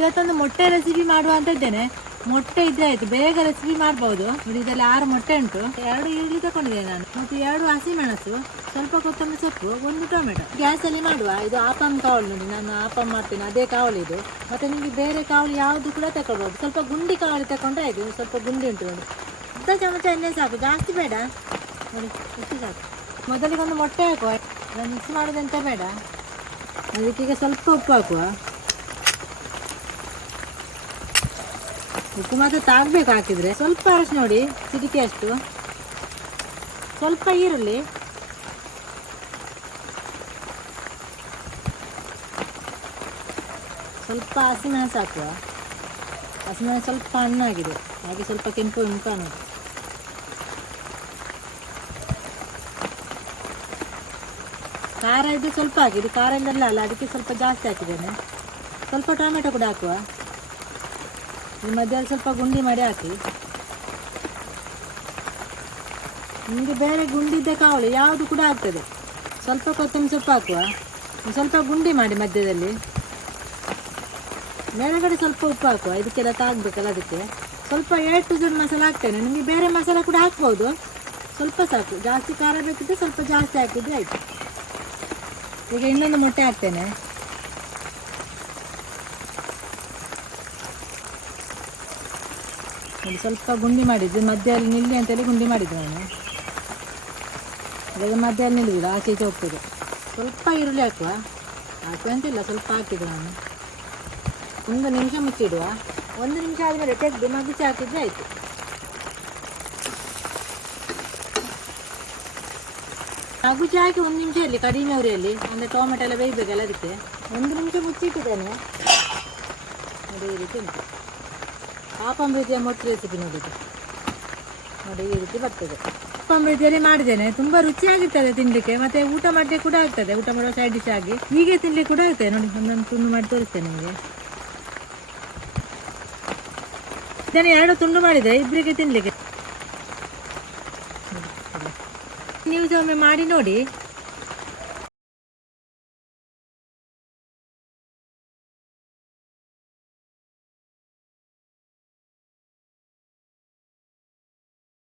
ಇವತ್ತೊಂದು ಮೊಟ್ಟೆ ರೆಸಿಪಿ ಮಾಡುವ ಅಂತ ಇದ್ದೇನೆ. ಮೊಟ್ಟೆ ಇದ್ರೆ ಆಯ್ತು, ಬೇಗ ರೆಸಿಪಿ ಮಾಡ್ಬೋದು. ನೋಡಿ, ಇದರಲ್ಲಿ ಆರು ಮೊಟ್ಟೆ ಉಂಟು. ಎರಡು ಈರುಳ್ಳಿ ತಗೊಂಡಿದ್ದೇನೆ ನಾನು, ಮತ್ತು ಎರಡು ಹಸಿಮೆಣಸು ಸ್ವಲ್ಪ ಕೊತ್ತಂಬರಿ ಸೊಪ್ಪು, ಒಂದು ಟೊಮೆಟೊ. ಗ್ಯಾಸಲ್ಲಿ ಮಾಡುವ, ಇದು ಆಪಮ್ ಕಾವಲು ನೋಡಿ, ನಾನು ಆಪಮ್ ಮಾಡ್ತೇನೆ, ಅದೇ ಕಾವಲು ಇದು. ಮತ್ತೆ ನಿಮಗೆ ಬೇರೆ ಕಾವಲು ಯಾವುದು ಕೂಡ ತಗೊಳ್ಬೋದು. ಸ್ವಲ್ಪ ಗುಂಡಿ ಕಾವಲು ತಗೊಂಡ್ರೆ ಆಯ್ತು ಸ್ವಲ್ಪ ಗುಂಡಿ ಉಂಟು ನೋಡಿ. ಅರ್ಧ ಚಮಚ ಎಣ್ಣೆ ಸಾಕು, ಜಾಸ್ತಿ ಬೇಡ. ನೋಡಿ, ಇಷ್ಟು ಸಾಕು. ಮೊದಲಿಗೆ ಒಂದು ಮೊಟ್ಟೆ ಹಾಕುವ ಮಿಕ್ಸ್ ಮಾಡೋದಂತ ಬೇಡ. ಅದಕ್ಕೀಗ ಸ್ವಲ್ಪ ಉಪ್ಪು ಹಾಕುವ. ಉಪ್ಪು ಮಾತ್ರ ತಾಗಬೇಕು ಹಾಕಿದ್ರೆ. ಸ್ವಲ್ಪ ಅರಶಿನ ನೋಡಿ ಚಿಟಿಕೆ ಅಷ್ಟು. ಸ್ವಲ್ಪ ಈರುಳ್ಳಿ. ಸ್ವಲ್ಪ ಹಸಿಮೆಣಸು ಹಾಕುವ. ಹಸಿಮೆಣಸು ಸ್ವಲ್ಪ ಹಣ್ಣಾಗಿದೆ. ಹಾಗೆ ಸ್ವಲ್ಪ ಕೆಂಪು ಕೆಂಪು ಕಾಣೋದು ಖಾರ ಇದ್ದು ಸ್ವಲ್ಪ ಹಾಕಿದ್ದು ಖಾರ ಇಲ್ಲಲ್ಲ ಅಲ್ಲ, ಅದಕ್ಕೆ ಸ್ವಲ್ಪ ಜಾಸ್ತಿ ಹಾಕಿದ್ದೇನೆ. ಸ್ವಲ್ಪ ಟೊಮೆಟೊ ಕೂಡ ಹಾಕುವ. ಈ ಮಧ್ಯಾಹ್ನ ಸ್ವಲ್ಪ ಗುಂಡಿ ಮಾಡಿ ಹಾಕಿ. ನಿಮಗೆ ಬೇರೆ ಗುಂಡಿದ್ದ ಕಾವಳಿ ಯಾವುದು ಕೂಡ ಆಗ್ತದೆ. ಸ್ವಲ್ಪ ಕೊತ್ತಂಬರಿ ಸೊಪ್ಪು ಹಾಕುವ. ಸ್ವಲ್ಪ ಗುಂಡಿ ಮಾಡಿ ಮಧ್ಯದಲ್ಲಿ. ಮೇಲಗಡೆ ಸ್ವಲ್ಪ ಉಪ್ಪು ಹಾಕುವ. ಇದಕ್ಕೆಲ್ಲ ತಾಗಬೇಕಲ್ಲ ಅದಕ್ಕೆ. ಸ್ವಲ್ಪ ಏಟ್ ಟು ಝಡ್ ಮಸಾಲೆ ಹಾಕ್ತೇನೆ. ನಿಮಗೆ ಬೇರೆ ಮಸಾಲೆ ಕೂಡ ಹಾಕ್ಬೋದು. ಸ್ವಲ್ಪ ಸಾಕು. ಜಾಸ್ತಿ ಖಾರ ಬೇಕಿದ್ರೆ ಸ್ವಲ್ಪ ಜಾಸ್ತಿ ಹಾಕಿದ್ರೆ ಆಯಿತು. ಈಗ ಇನ್ನೊಂದು ಮೊಟ್ಟೆ ಹಾಕ್ತೇನೆ. ನೋಡಿ ಸ್ವಲ್ಪ ಗುಂಡಿ ಮಾಡಿದ್ದು ಮಧ್ಯದಲ್ಲಿ ನಿಲ್ಲಿ ಅಂತೇಳಿ ಗುಂಡಿ ಮಾಡಿದ್ದು ನಾನು ಅದಕ್ಕೆ ಮಧ್ಯದಲ್ಲಿ ನಿಲ್ಲುವುದಿಲ್ಲ ಆಚೆ ಈಚೆ ಹೋಗ್ತದೆ. ಸ್ವಲ್ಪ ಈರುಳ್ಳಿ ಹಾಕುವ. ಹಾಕುವ ಅಂತಿಲ್ಲ, ಸ್ವಲ್ಪ ಹಾಕಿದ್ದು ನಾನು ಒಂದು ನಿಮಿಷ ಮುಚ್ಚಿಡುವ. ಒಂದು ನಿಮಿಷ ಆದಮೇಲೆ ತೆಗೆದು ಮಗುಚಿ ಹಾಕಿದ್ರೆ ಆಯಿತು. ಮಗುಚಿ ಹಾಕಿ ಒಂದು ನಿಮಿಷ ಇರಲಿ, ಕಡಿಮೆ ಉರಿಯಲ್ಲಿ ಅಂದರೆ ಟೊಮೆಟೊ ಎಲ್ಲ ಬೇಯಬೇಕಲ್ಲ ಅದಕ್ಕೆ. ಒಂದು ನಿಮಿಷ ಮುಚ್ಚಿಟ್ಟಿದ್ದೇನೆ. ಅದೇ ರೀತಿ ಉಂಟು. ಪಾಪಂ ರೀತಿಯ ಮೊಟ್ಟೆ ರೆಸಿಪಿ ನೋಡಿ ನೋಡಿ, ಈ ರೀತಿ ಬರ್ತದೆ. ಪಾಪಂ ರೀತಿಯಲ್ಲಿ ಮಾಡಿದ್ದೇನೆ. ತುಂಬಾ ರುಚಿಯಾಗಿರ್ತದೆ ತಿನ್ಲಿಕ್ಕೆ. ಮತ್ತೆ ಊಟ ಮಾಡಲಿಕ್ಕೆ ಕೂಡ ಆಗ್ತದೆ. ಊಟ ಮಾಡುವ ಸೈಡ್ ಡಿಶ್ ಆಗಿ. ಹೀಗೆ ತಿನ್ಲಿಕ್ಕೆ ಕೂಡ ಆಗ್ತದೆ ನೋಡಿ, ಒಂದೊಂದು ತುಂಡು ಮಾಡಿ ತೋರಿಸ್ತೇನೆ ನಿಮಗೆ. ಇದನ್ನು ಎರಡು ತುಂಡು ಮಾಡಿದೆ. ಇಬ್ಬರಿಗೆ ತಿನ್ಲಿಕ್ಕೆ. ನೀವು ಒಮ್ಮೆ ಮಾಡಿ ನೋಡಿ.